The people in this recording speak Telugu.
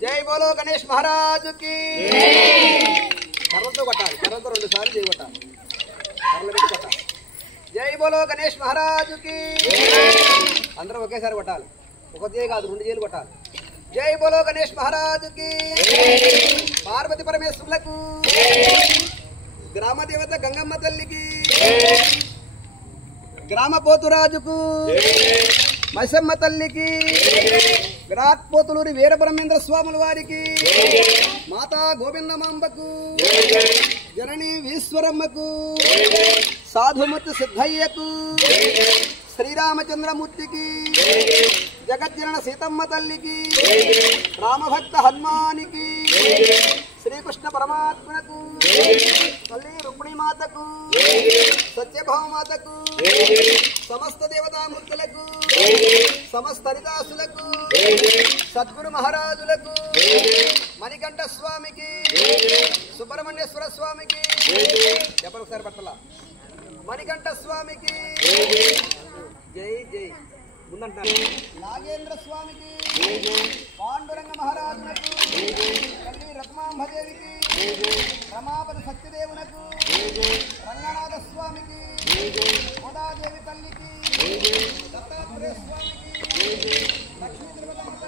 जय बोलो गणेश महाराज की कर्रतो कट्टाली कर्रतो రెండు సార్లు జై కొట్టాలి కర్రలు పెట్టి కొట్టాలి జై బోలో గణేష్ మహారాజ్ కి అందరూ ఒకేసారి కొట్టాలి ఒక జై కాదు రెండు జైలు కొట్టాలి జై బోలో గణేష్ మహారాజ్ కి పార్వతి పరమేశ్వరులకు గ్రామ దేవత గంగమ్మ తల్లికి గ్రామ పోతురాజుకు మసమ్మ తల్లికి విరాట్ పోతులూరి వీరబ్రహ్మేంద్ర స్వాముల వారికి మాతా గోవిందమాంబకు జనని ఈశ్వరమ్మకు సాధుమూర్తి సిద్ధయ్యకు శ్రీరామచంద్రమూర్తికి జగజ్జనన సీతమ్మ తల్లికి రామభక్త హనుమానికి శ్రీకృష్ణ పరమాత్మకు తల్లి రుక్మిణీ మాతకు సత్యభామ మాతకు సమస్త దేవతామూర్తులకు సమస్త హరిదాసులకు సద్గురు మహారాజులకు మణికంఠ స్వామికి సుబ్రహ్మణ్యేశ్వర స్వామికి చెప్పరు ఒకసారి పట్టల మణికంఠ స్వామికి జై జై ముందంటారు నాగేంద్ర స్వామికి పాండురంగ మహారాజులకు తల్లి రత్మాంబదేవికి రమాపతి సత్యదేవునకు రంగనాథ స్వామికి గోదాదేవి తల్లికి దత్తాత్రేయ స్వామికి లక్ష్మీ తిరుపతి